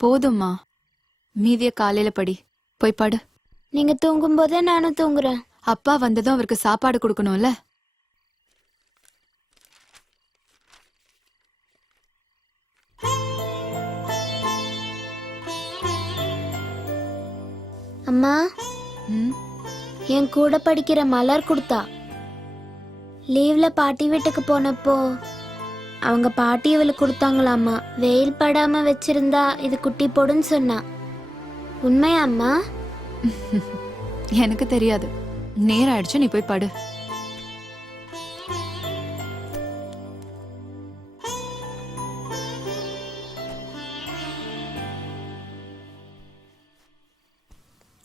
போதும்மா, மீதிய காலையில படி. போய் படு. நீங்க தூங்கும் போதே நானும் தூங்குறேன். அப்பா வந்ததும் அவருக்கு சாப்பாடு கொடுக்கணும்ல. அம்மா, ம், என் கூட படிக்கிற மலர் கொடுத்தா. லீவ்ல பாட்டி வீட்டுக்கு போனப்போ அவங்க பாட்டி இவளுக்கு கொடுத்தாங்களாமா. வெயில் படாம வச்சிருந்தா இது குட்டி போடுன்னு சொன்னா. உண்மையா அம்மா? எனக்கு தெரியாது. நேரம் ஆயிடுச்சு, நீ போய் படு.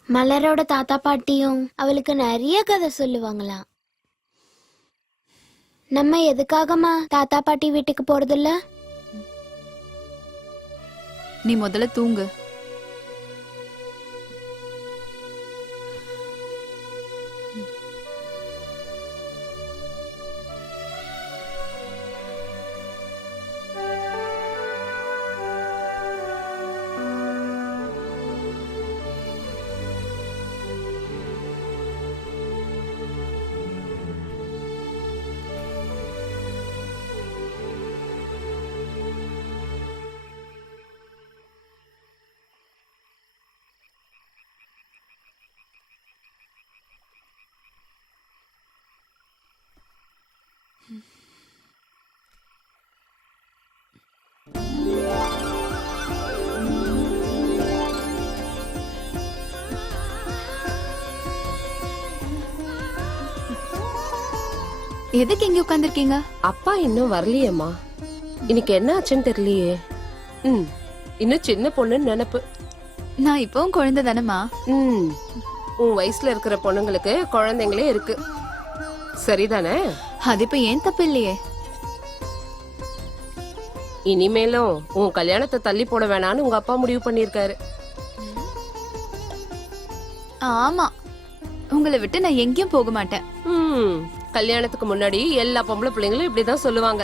மலரோட தாத்தா பாட்டியும் அவளுக்கு நிறைய கதை சொல்லுவாங்களாம். நம்ம எதுக்காகமா தாத்தா பாட்டி வீட்டுக்கு போறதில்ல? நீ முதல்ல தூங்கு. எதுக்கு இங்க உட்கார்ந்திருக்கீங்க? அப்பா இன்னும் வரலையேம்மா. இன்னைக்கு என்ன ஆச்சுன்னு தெரியலையே. இன்னும் சின்ன பொண்ணுன்னு நினைப்பு. நான் இப்பவும் குழந்தை தானேம்மா. உன் வயசுல இருக்கிற பொண்ணுங்களுக்கு குழந்தைங்களே இருக்கு, சரிதானே? அது இப்ப ஏன் தப்பு இல்லையே. இனிமேலும் உன் கல்யாணத்தை தள்ளி போட வேணான்னு உங்க அப்பா முடிவு பண்ணிருக்காரு. ஆமா, உங்களை விட்டு நான் எங்கேயும் போக மாட்டேன். கல்யாணத்துக்கு முன்னாடி எல்லா பொம்பளை பிள்ளைங்களும் இப்படிதான் சொல்லுவாங்க.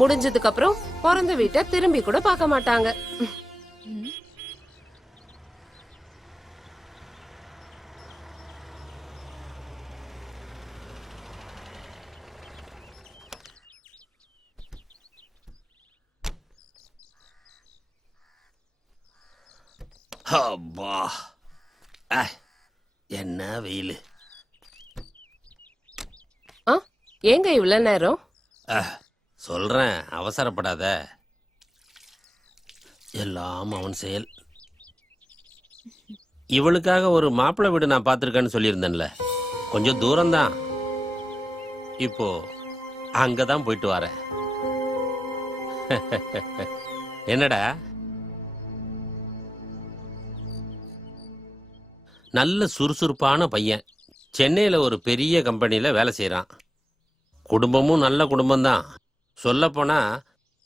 முடிஞ்சதுக்கு அப்புறம் பிறந்த வீட்டை திரும்பி கூட பார்க்க மாட்டாங்க. அப்பா, என்ன வெயில். ஏங்க இவ்வளவு நேரம்? சொல்றேன், அவசரப்படாத. எல்லாம் அவன் செயல். இவளுக்காக ஒரு மாப்பிள்ளை வீடு நான் பார்த்துருக்கேன்னு சொல்லியிருந்தேன்ல, கொஞ்சம் தூரம்தான். இப்போ அங்கதான் போயிட்டு வரேன். என்னடா, நல்ல சுறுசுறுப்பான பையன். சென்னையில ஒரு பெரிய கம்பெனியில வேலை செய்யறான். குடும்பமும் நல்ல குடும்பம்தான். சொல்லப்போனா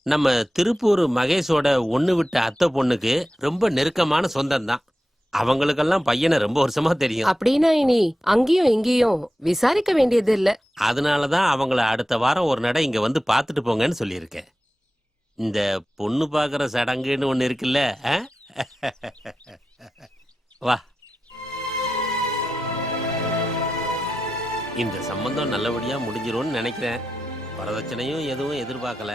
நம்ம திருப்பூர் மகேஷோட ஒண்ணு விட்ட அத்தை பொண்ணுக்கு ரொம்ப நெருக்கமான சொந்தம் தான். அவங்களுக்கெல்லாம் பையனை ரொம்ப வருஷமா தெரியும். அப்படின்னா இனி அங்கேயும் இங்கேயும் விசாரிக்க வேண்டியது இல்ல. அதனாலதான் அவங்கள அடுத்த வாரம் ஒரு நடை இங்க வந்து பாத்துட்டு போங்கன்னு சொல்லியிருக்கேன். இந்த பொண்ணு பாக்குற சடங்குன்னு ஒண்ணு இருக்குல்ல, வா. இந்த சம்பந்தம் நல்லபடியா முடிஞ்சிரும்னு நினைக்கிறேன். வரதட்சணையும் எதுவும் எதிர்பார்க்கல.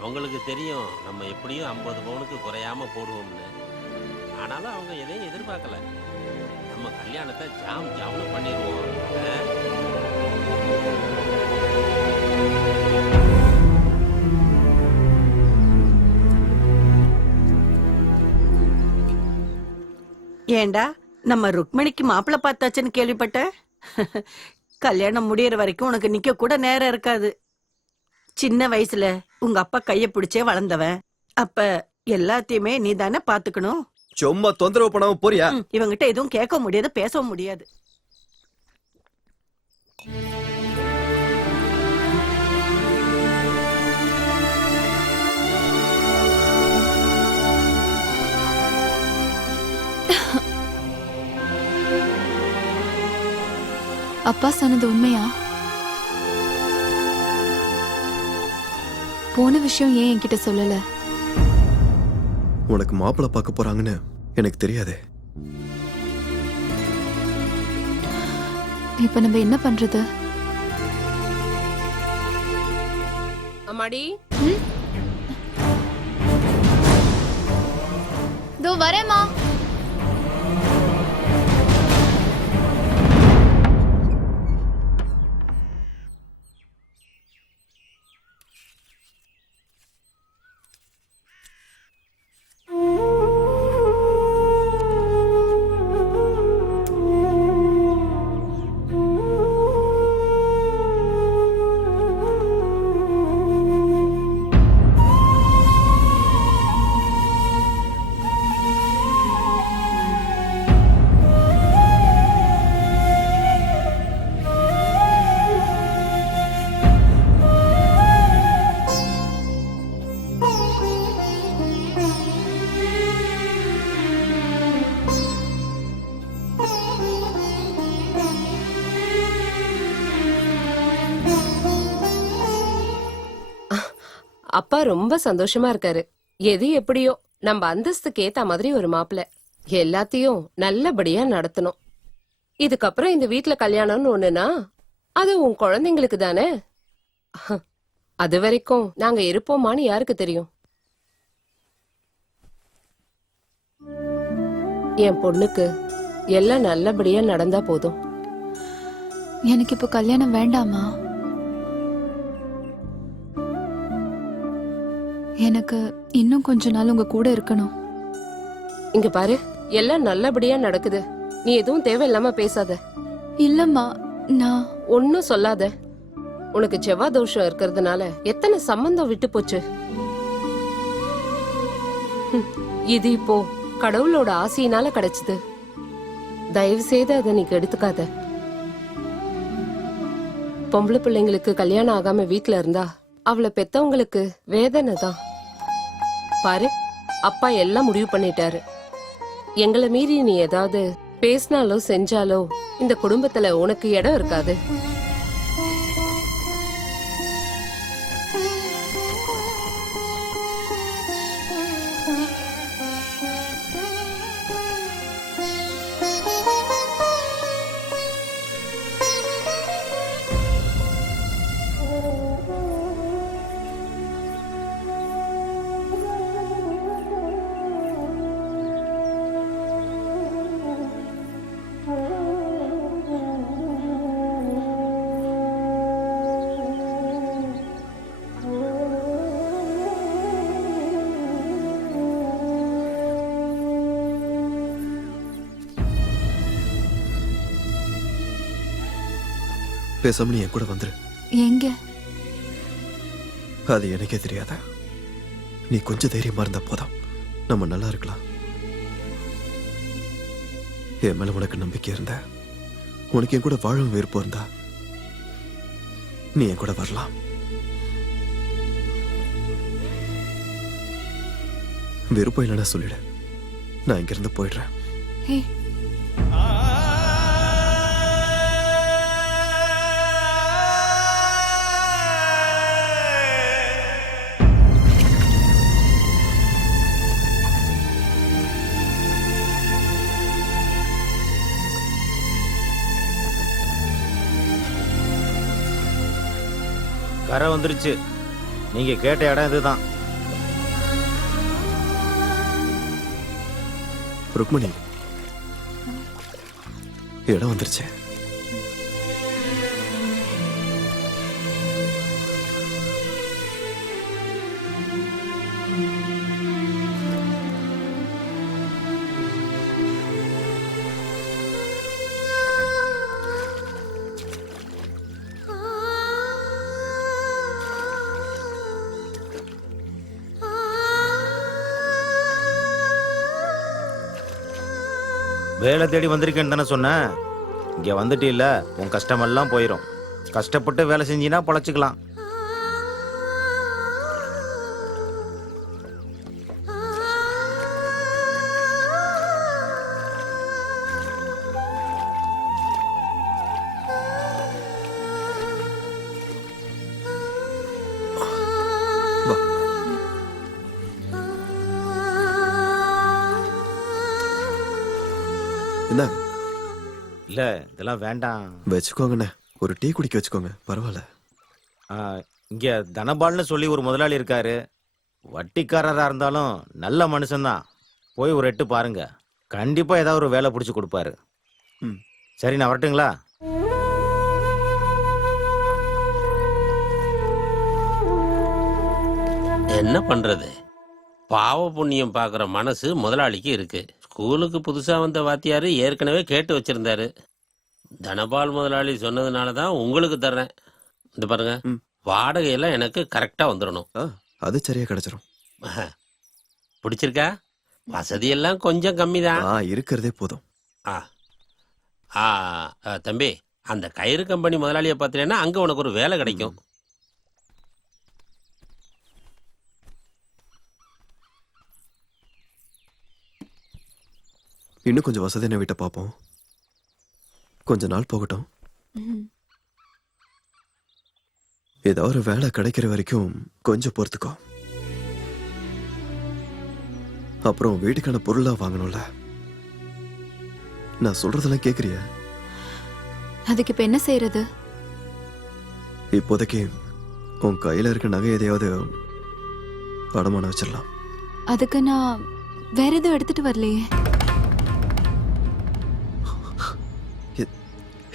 அவங்களுக்கு தெரியும் நம்ம எப்படியும் 50 பவுனுக்கு குறையாம போடுவோம்னு. ஆனாலும் அவங்க எதையும் எதிர்பார்க்கல. நம்ம கல்யாணத்தை ஜாம் ஜாம்னு பண்ணிடுவோம். ஏண்டா, நம்ம ருக்மணிக்கு மாப்பிள்ளை பார்த்தாச்சுன்னு கேள்விப்பட்ட. கல்யாணம் முடியற வரைக்கும் உனக்கு நிக்க கூட நேரம் இருக்காது. சின்ன வயசுல உங்க அப்பா கைய பிடிச்சே வளர்ந்தவன். அப்ப எல்லாத்தையுமே நீ தானே பாத்துக்கணும். சும்மா தொந்தரவு பண்ணாம போறியா? இவங்கிட்ட எதுவும் கேட்க முடியாது, பேசவும் முடியாது. அப்பா சொன்னது உண்மையா? போன விஷயம் ஏன் என்கிட்ட சொல்லல? உனக்கு மாப்பிள்ளை பார்க்க போறாங்கன்னு எனக்கு தெரியாதே. இப்ப நம்ம என்ன பண்றது? அம்மாடி, இதோ வரேம்மா. அப்பா ரொம்ப சந்தோஷமா இருக்காரு. எது எப்படியோ நம்ம அந்தஸ்துக்கு ஏத்த மாதிரி ஒரு மாப்பிள்ளை. எல்லாத்தையும் நல்லபடியா நடத்தணும். இதுக்கப்புறம் இந்த வீட்ல கல்யாணம்னு ஒண்ணுனா அது உன் குழந்தைங்களுக்கு தானே. அது வரைக்கும் நாங்க இருப்போமான்னு யாருக்கு தெரியும்? என் பொண்ணுக்கு எல்லாம் நல்லபடியா நடந்தா போதும். எனக்கு இப்ப கல்யாணம் வேண்டாமா? எனக்கு இன்னும் கொஞ்ச நாள் உங்க கூட இருக்கணும். இங்க பாரு, எல்லாம் நல்லபடியா நடக்குது. நீ எதுவும் தேவையில்லாம பேசாத. இல்லம்மா, நான் ஒன்னும் சொல்லாத. உனக்கு செவ்வாய் தோஷம் இருக்கிறதுனால எத்தனை சம்பந்தம் விட்டு போச்சு. இது இப்போ கடவுளோட ஆசையினால கிடைச்சது. தயவு செய்து அதை நீ கெடுத்துக்காத. பொம்பளை பிள்ளைங்களுக்கு கல்யாணம் ஆகாம வீட்டுல இருந்தா அவளை பெத்தவங்களுக்கு வேதனை தான். பாரு, அப்பா எல்லாம் முடிவு பண்ணிட்டாரு. எங்களை மீறி நீ ஏதாவது பேசினாலோ செஞ்சாலோ இந்த குடும்பத்துல உனக்கு இடம் இருக்காது. பேசாம நீ என் கூட வந்துரு. எங்க? அது எனக்கே தெரியாத. நீ கொஞ்சம் தைரியமா இருந்தா போதும், நம்ம நல்லா இருக்கலாம். என் மேல உனக்கு நம்பிக்கை இருந்தா, உனக்கு என் கூட வாழும் விருப்பம் இருந்தா நீ என் கூட வரலாம். விருப்பம் இல்லைன்னா சொல்லிடு, நான் இங்கிருந்து போயிடுறேன். ஹே, கரை வந்துருச்சு. நீங்க கேட்ட இடம் இதுதான். ருக்மணி, இடம் வந்துருச்சு. வேலை தேடி வந்திருக்கேன்னு தானே சொன்னேன். இங்க வந்துட்டு இல்ல, உன் கஷ்டமெல்லாம் போயிடும். கஷ்டப்பட்டு வேலை செஞ்சினா பொழைச்சிக்கலாம். வா. இல்ல இதெல்லாம் வேண்டாம். வச்சுக்கோங்கண்ணே, ஒரு டீ குடிக்க வச்சுக்கோங்க, பரவாயில்ல. ஆ, இங்க தனபால்னு சொல்லி ஒரு முதலாளி இருக்காரு. வட்டிக்காரரா இருந்தாலும் நல்ல மனுஷன்தான். போய் ஒரு எட்டு பாருங்க, கண்டிப்பா ஏதாவது ஒரு வேலை பிடிச்சு கொடுப்பாரு. ம். சரி, நான் வரட்டுங்களா? என்ன பண்றது, பாவ புண்ணியம் பார்க்குற மனசு முதலாளிக்கு இருக்கு. ஸ்கூலுக்கு புதுசா வந்த வாத்தியாரு ஏற்கனவே கேட்டு வச்சிருந்தாரு. தனபால் முதலாளி சொன்னதுனால தான் உங்களுக்கு தர்றேன். இந்த பாருங்க, ம். வாடகையெல்லாம் எனக்கு கரெக்டா வந்துடணும். அது சரியா கிடைச்சிரும். பிடிச்சிருக்கா? வசதியெல்லாம் கொஞ்சம் கம்மி தான். இருக்கிறதே போதும். தம்பி, அந்த கயிறு கம்பெனி முதலாளியை பார்த்தீங்கன்னா அங்க உனக்கு ஒரு வேலை கிடைக்கும். இன்னும் கொஞ்சம் வசதியான வீட்டை பார்ப்போம். கொஞ்ச நாள் போகட்டும். ம். ஏதாவது ஒரு வேலை கிடைக்கிற வரைக்கும் கொஞ்சம் பொறுத்துக்கோ. அப்புறம் வீட்டுக்கான பொருளா வாங்கணும்ல. நான் சொல்றதெல்லாம் கேக்குறியா? அதுக்கு இப்ப என்ன செய்யறது? இப்போதைக்கு உன் கையில இருக்க நகை எதையாவது அடமானம் வச்சிடலாம். அதுக்கு நான் வேற எதுவும் எடுத்துட்டு வரலையே.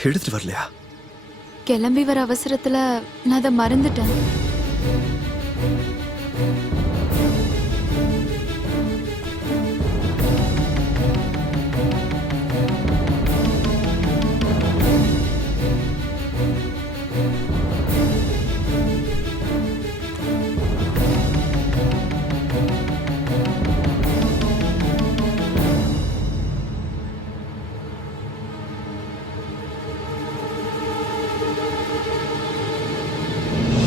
எடுத்துட்டு வரலையா? கிளம்பி வர அவசரத்துல நான் அதை மறந்துட்டேன்.